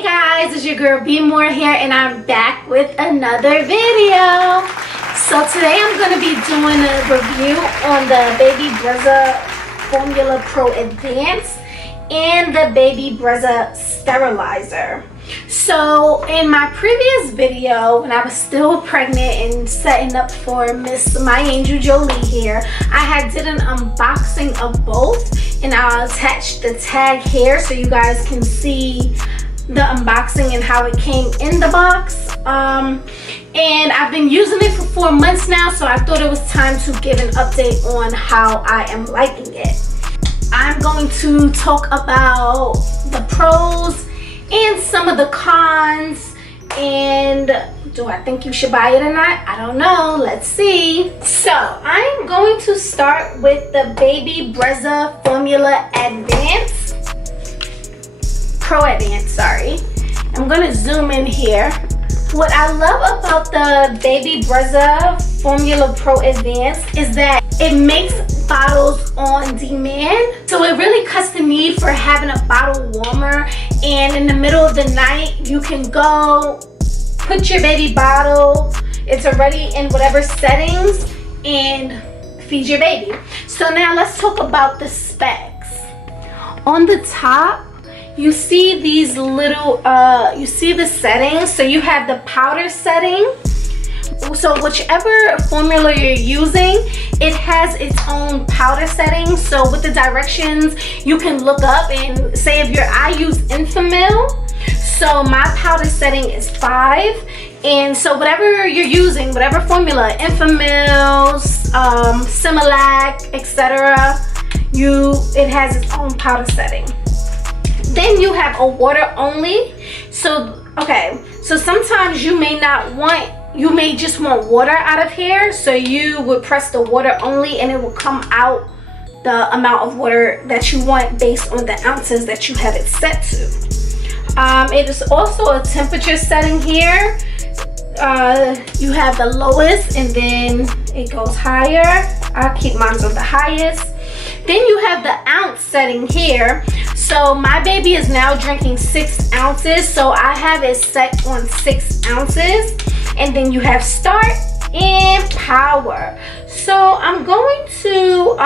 Hey guys, it's your girl iambmooree here, and I'm back with another video. So today I'm going to be doing a review on the Baby Brezza Formula Pro Advanced and the Baby Brezza Sterilizer. So in my previous video, when I was still pregnant and setting up for Miss My Angel Jolie here, I had did an unboxing of both, and I'll attach the tag here so you guys can see the unboxing and how it came in the box. And I've been using it for 4 months now, so I thought it was time to give an update on how I am liking it. I'm going to talk about the pros and some of the cons, and do I think you should buy it or not? I don't know. Let's see. So I'm going to start with the Baby Brezza Formula Advanced. Pro Advanced, sorry. I'm going to zoom in here. What I love about the Baby Brezza Formula Pro Advanced is that it makes bottles on demand. So it really cuts the need for having a bottle warmer, and in the middle of the night you can go put your baby bottle, it's already in whatever settings, and feed your baby. So now let's talk about the specs. On the top you see these little you see the settings. So you have the powder setting. So whichever formula you're using, it has its own powder setting. So with the directions, you can look up and say if I use Enfamil, so my powder setting is 5. And so whatever you're using, whatever formula, Enfamil, Similac, etc., it has its own powder setting. Then you have a water only. So okay, so sometimes you may just want water out of here, so you would press the water only and it will come out the amount of water that you want based on the ounces that you have it set to. It is also a temperature setting here. You have the lowest and then it goes higher. I'll keep mine on the highest. Then you have the ounce setting here. So my baby is now drinking 6 ounces, so I have it set on 6 ounces. And then you have start and power. So I'm going to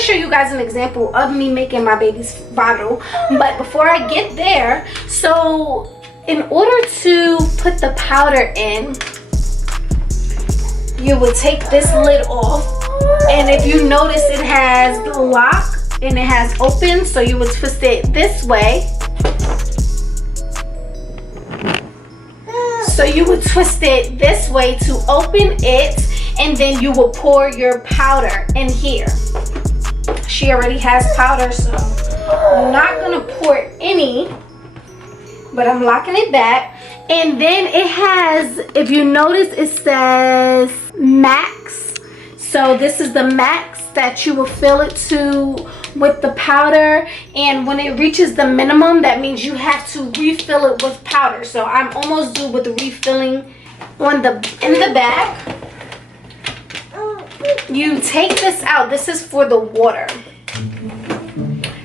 show you guys an example of me making my baby's bottle. But before I get there, so in order to put the powder in, you would take this lid off, and if you notice it has the lock and it has open, so you would twist it this way. So you would twist it this way to open it, and then you will pour your powder in here. She already has powder, so I'm not gonna pour any, but I'm locking it back. And then it has, if you notice, it says max. So this is the max that you will fill it to with the powder, and when it reaches the minimum, that means you have to refill it with powder. So I'm almost due with the refilling in the back. You take this out. This is for the water.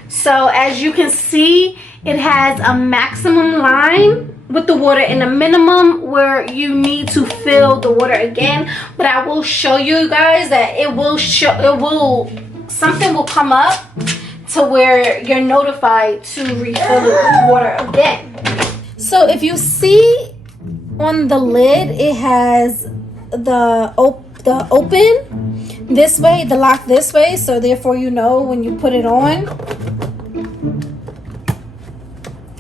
So as you can see, it has a maximum line with the water and a minimum where you need to fill the water again. But I will show you guys that something will come up to where you're notified to refill it with water again. So if you see on the lid, it has the open this way, the lock this way, so therefore you know when you put it on,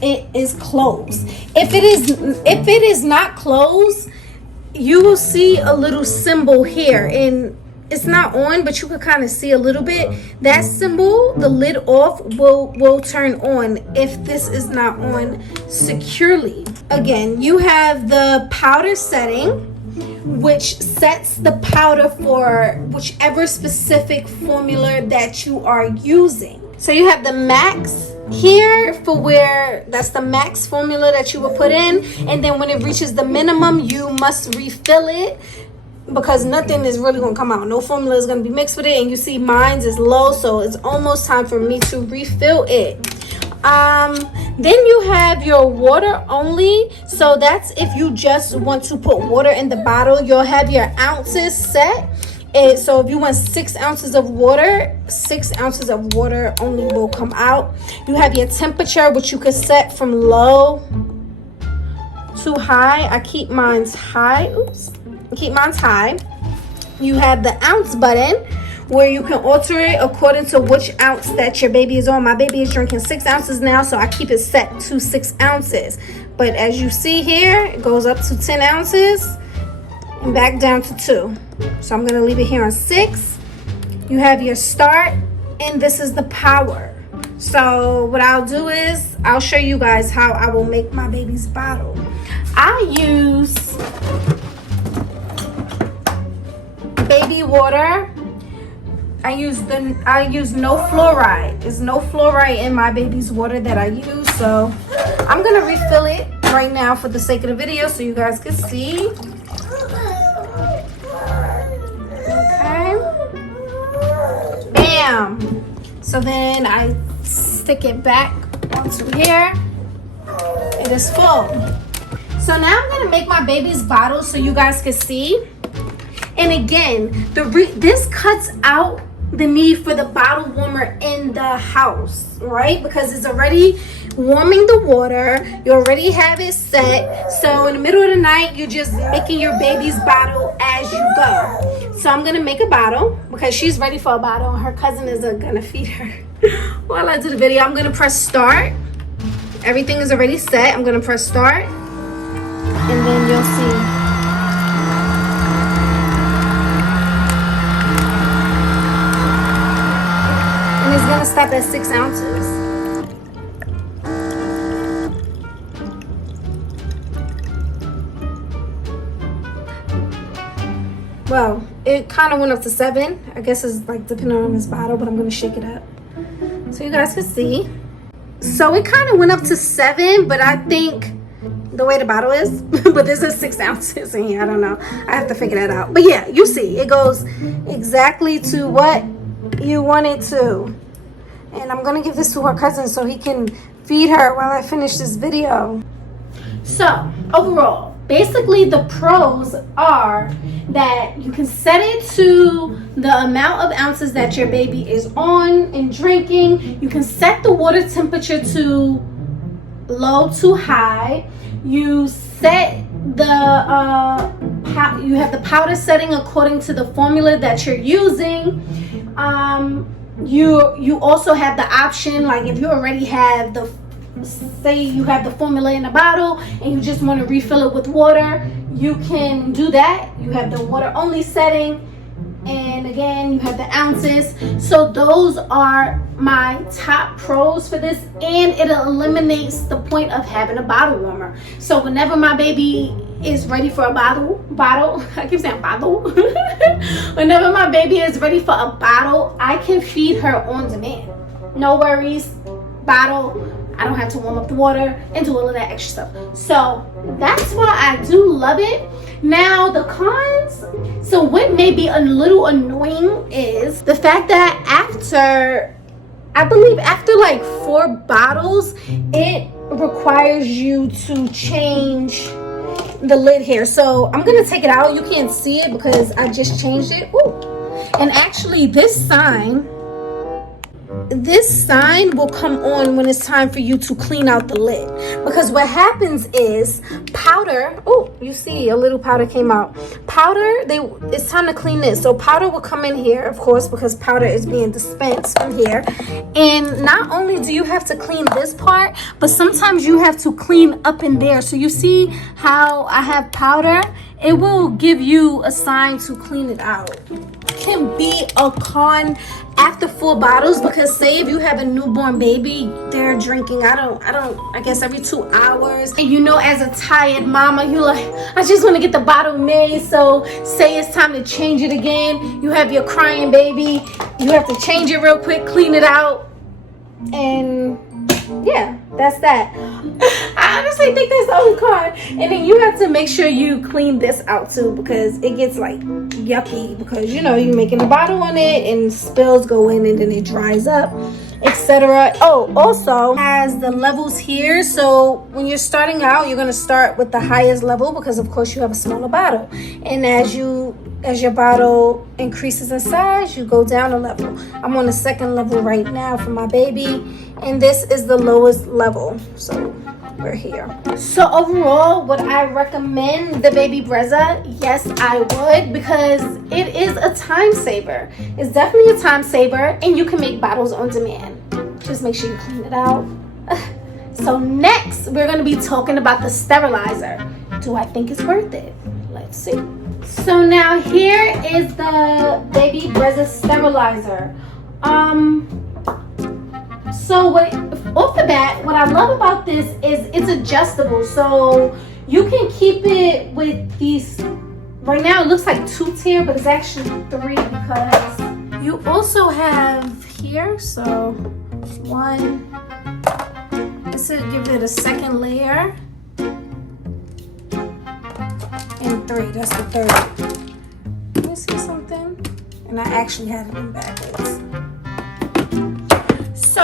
it is closed. If it is not closed, you will see a little symbol here, and it's not on, but you can kind of see a little bit. That symbol, the lid off, will turn on if this is not on securely. Again, you have the powder setting, which sets the powder for whichever specific formula that you are using. So you have the max here for where that's the max formula that you will put in, and then when it reaches the minimum, you must refill it, because nothing is really going to come out. No formula is going to be mixed with it, and you see mine is low, so it's almost time for me to refill it. Then you have your water only. So that's if you just want to put water in the bottle. You'll have your ounces set. And so if you want 6 ounces of water, 6 ounces of water only will come out. You have your temperature, which you could set from low to high. I keep mine's high. Oops. I keep mine's high. You have the ounce button, where you can alter it according to which ounce that your baby is on. My baby is drinking 6 ounces now, so I keep it set to 6 ounces. But as you see here, it goes up to 10 ounces and back down to 2. So I'm gonna leave it here on 6. You have your start, and this is the power. So what I'll do is, I'll show you guys how I will make my baby's bottle. I use baby water. I use no fluoride. There's no fluoride in my baby's water that I use, so I'm gonna refill it right now for the sake of the video so you guys can see. Okay. Bam. So then I stick it back onto here. It is full. So now I'm gonna make my baby's bottle so you guys can see. And again, this cuts out the need for the bottle warmer in the house, right? Because it's already warming the water. You already have it set. So in the middle of the night, you're just making your baby's bottle as you go. So I'm gonna make a bottle because she's ready for a bottle. Her cousin is gonna feed her while I do the video. I'm gonna press start. Everything is already set. I'm gonna press start, and then you'll see. And it's gonna stop at 6 ounces. Well, it kind of went up to 7. I guess it's like depending on this bottle, but I'm gonna shake it up so you guys can see. So it kind of went up to 7, but I think the way the bottle is, but this is 6 ounces in here. I don't know. I have to figure that out. But yeah, you see, it goes exactly to what you want it to. And I'm gonna give this to her cousin so he can feed her while I finish this video. So overall, basically the pros are that you can set it to the amount of ounces that your baby is on and drinking. You can set the water temperature to low to high. You set the you have the powder setting according to the formula that you're using. You also have the option, like if you already have the, say you have the formula in a bottle and you just want to refill it with water, you can do that. You have the water only setting, and again you have the ounces. So those are my top pros for this, and it eliminates the point of having a bottle warmer. So whenever my baby is ready for a bottle I keep saying bottle whenever my baby is ready for a bottle, I can feed her on demand. No worries. Bottle, I don't have to warm up the water and do all of that extra stuff. So that's why I do love it. Now the cons, so what may be a little annoying is the fact that I believe after like 4 bottles, it requires you to change the lid here. So I'm gonna take it out. You can't see it because I just changed it. Ooh. And actually this sign will come on when it's time for you to clean out the lid, because what happens is powder, oh, you see a little powder came out. Powder, it's time to clean this, so powder will come in here, of course, because powder is being dispensed from here. And not only do you have to clean this part, but sometimes you have to clean up in there. So you see how I have powder? It will give you a sign to clean it out. Can be a con after 4 bottles, because say if you have a newborn baby, they're drinking I guess every 2 hours, and you know, as a tired mama, you're like, I just want to get the bottle made. So say it's time to change it again, you have your crying baby, you have to change it real quick, clean it out, and yeah, that's that. I honestly think that's the only card. And then you have to make sure you clean this out too, because it gets like yucky, because you know you're making a bottle on it and spills go in and then it dries up, etc. Oh, also has the levels here. So when you're starting out, you're going to start with the highest level, because of course you have a smaller bottle, and as your bottle increases in size, you go down a level. I'm on the second level right now for my baby, and this is the lowest level, so we're here. So overall, would I recommend the baby Brezza? Yes, I would, because it is a time saver. It's definitely a time saver, and you can make bottles on demand. Just make sure you clean it out. So next, we're going to be talking about the sterilizer. Do I think it's worth it? Let's see. So now here is the baby Brezza sterilizer. So off the bat, what I love about this is it's adjustable. So you can keep it with these. Right now it looks like 2-tier, but it's actually 3, because you also have here. So 1. This will give it a second layer. And 3, that's the third. Let me see something. And I actually had it in backwards. So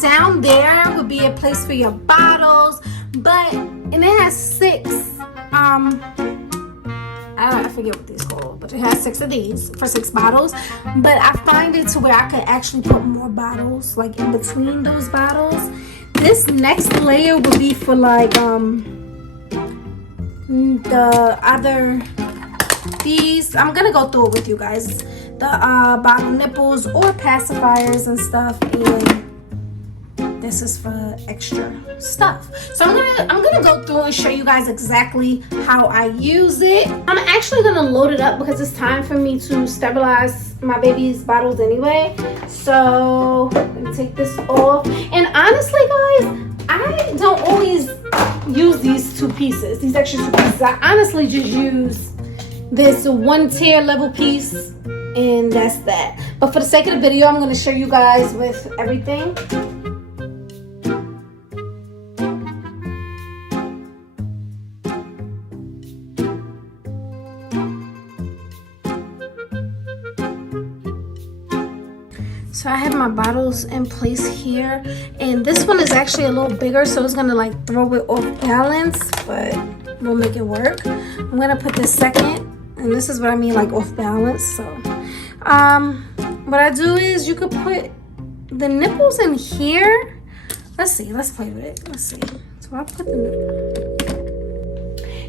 down there would be a place for your bottles, and it has 6. I forget what these called, but it has 6 of these for 6 bottles. But I find it to where I could actually put more bottles, like in between those bottles. This next layer would be for like the other, these, I'm gonna go through it with you guys, the bottle nipples or pacifiers and stuff, and this is for extra stuff. So I'm gonna go through and show you guys exactly how I use it. I'm actually gonna load it up because it's time for me to sterilize my baby's bottles anyway. So I'm gonna take this off, and honestly guys, I don't always use these 2 pieces, these extra 2 pieces. I honestly just use this 1-tier level piece, and that's that. But for the sake of the video, I'm going to show you guys with everything. So I have my bottles in place here, and this one is actually a little bigger, so it's gonna like throw it off balance, but we'll make it work. I'm gonna put this second, and this is what I mean, like off balance. So what I do is you could put the nipples in here. Let's see, let's play with it. Let's see. So I put the nipples.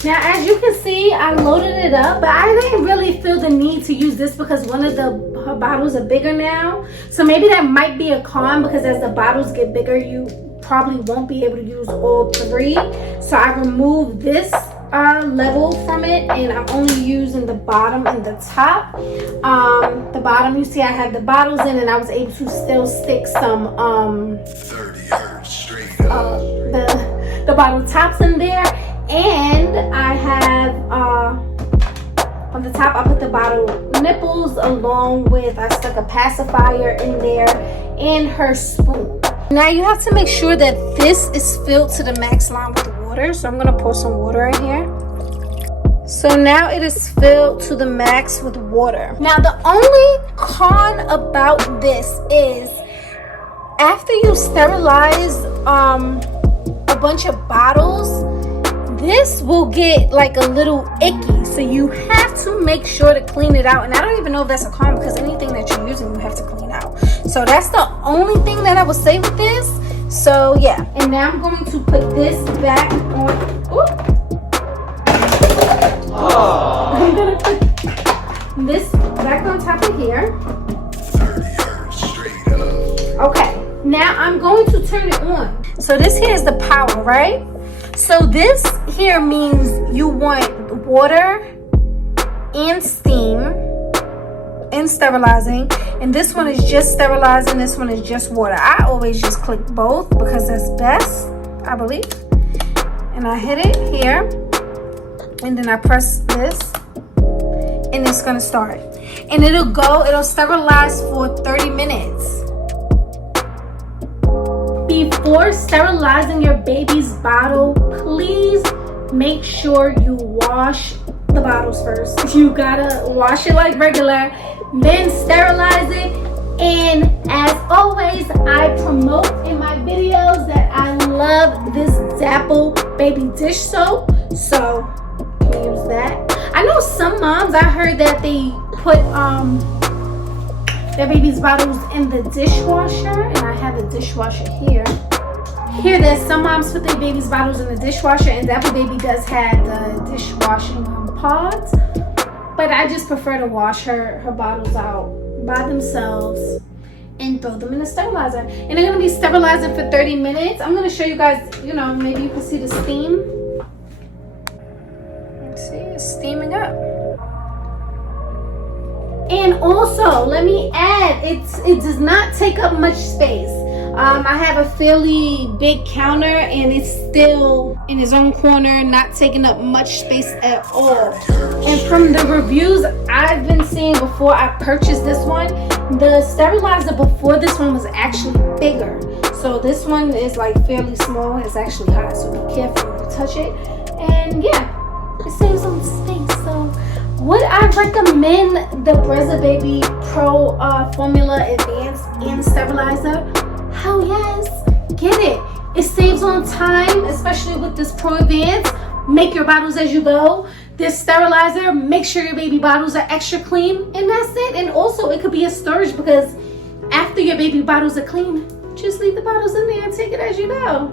Now, as you can see, I loaded it up, but I didn't really feel the need to use this because one of her bottles are bigger now. So maybe that might be a con, because as the bottles get bigger, you probably won't be able to use all 3. So I removed this level from it, and I'm only using the bottom and the top. The bottom, you see I have the bottles in, and I was able to still stick some 30 hertz straight up. The bottle tops in there. And I have on the top I put the bottle nipples, along with I stuck a pacifier in there and her spoon. Now you have to make sure that this is filled to the max line with the water. So I'm gonna pour some water in here. So now it is filled to the max with water. Now the only con about this is after you sterilize a bunch of bottles, this will get like a little icky, so you have to make sure to clean it out. And I don't even know if that's a con, because anything that you're using you have to clean out. So that's the only thing that I would say with this. So yeah, and now I'm going to put this back on. I'm gonna put this back on top of here. 30 hertz straight up. Okay, now I'm going to turn it on. So this here is the power, right? So this here means you want water and steam and sterilizing, and this one is just sterilizing, this one is just water. I always just click both because that's best, I believe. And I hit it here, and then I press this, and it's gonna start. And it'll sterilize for 30 minutes. before sterilizing your baby's bottle, please make sure you wash the bottles first. You gotta wash it like regular, then sterilize it. And as always, I promote in my videos that I love this Dapple baby dish soap, so you can use that. I know some moms, I heard that they put their baby's bottles in the dishwasher, and I have a dishwasher here. Here, there's some moms put their baby's bottles in the dishwasher, and Dapple Baby does have the dishwashing pods, but I just prefer to wash her bottles out by themselves and throw them in the sterilizer. And they're gonna be sterilizing for 30 minutes. I'm gonna show you guys, you know, maybe you can see the steam. Let's see, it's steaming up. And also, let me add, it does not take up much space. I have a fairly big counter, and it's still in its own corner, not taking up much space at all. And from the reviews I've been seeing before I purchased this one, the sterilizer before this one was actually bigger. So this one is like fairly small. It's actually hot, so be careful when you touch it. And yeah, it saves on space. So would I recommend the Brezza Baby Pro Formula Advanced and Sterilizer? Hell yes, get it. It saves on time, especially with this Pro Advanced. Make your bottles as you go. This sterilizer, make sure your baby bottles are extra clean, and that's it. And also, it could be a storage, because after your baby bottles are clean, just leave the bottles in there and take it as you go.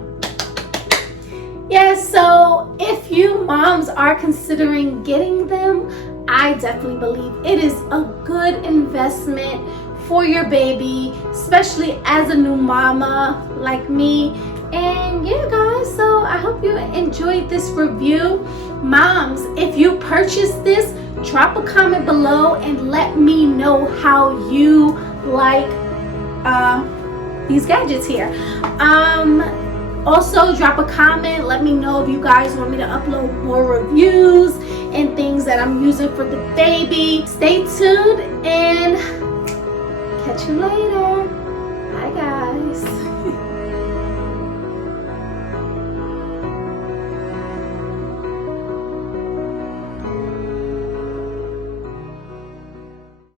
Yeah, so if you moms are considering getting them, I definitely believe it is a good investment for your baby, especially as a new mama like me. And yeah, guys, so I hope you enjoyed this review. Moms, if you purchased this, drop a comment below and let me know how you like these gadgets here. Also, drop a comment, let me know if you guys want me to upload more reviews and things that I'm using for the baby. Stay tuned and catch you later. Bye, guys.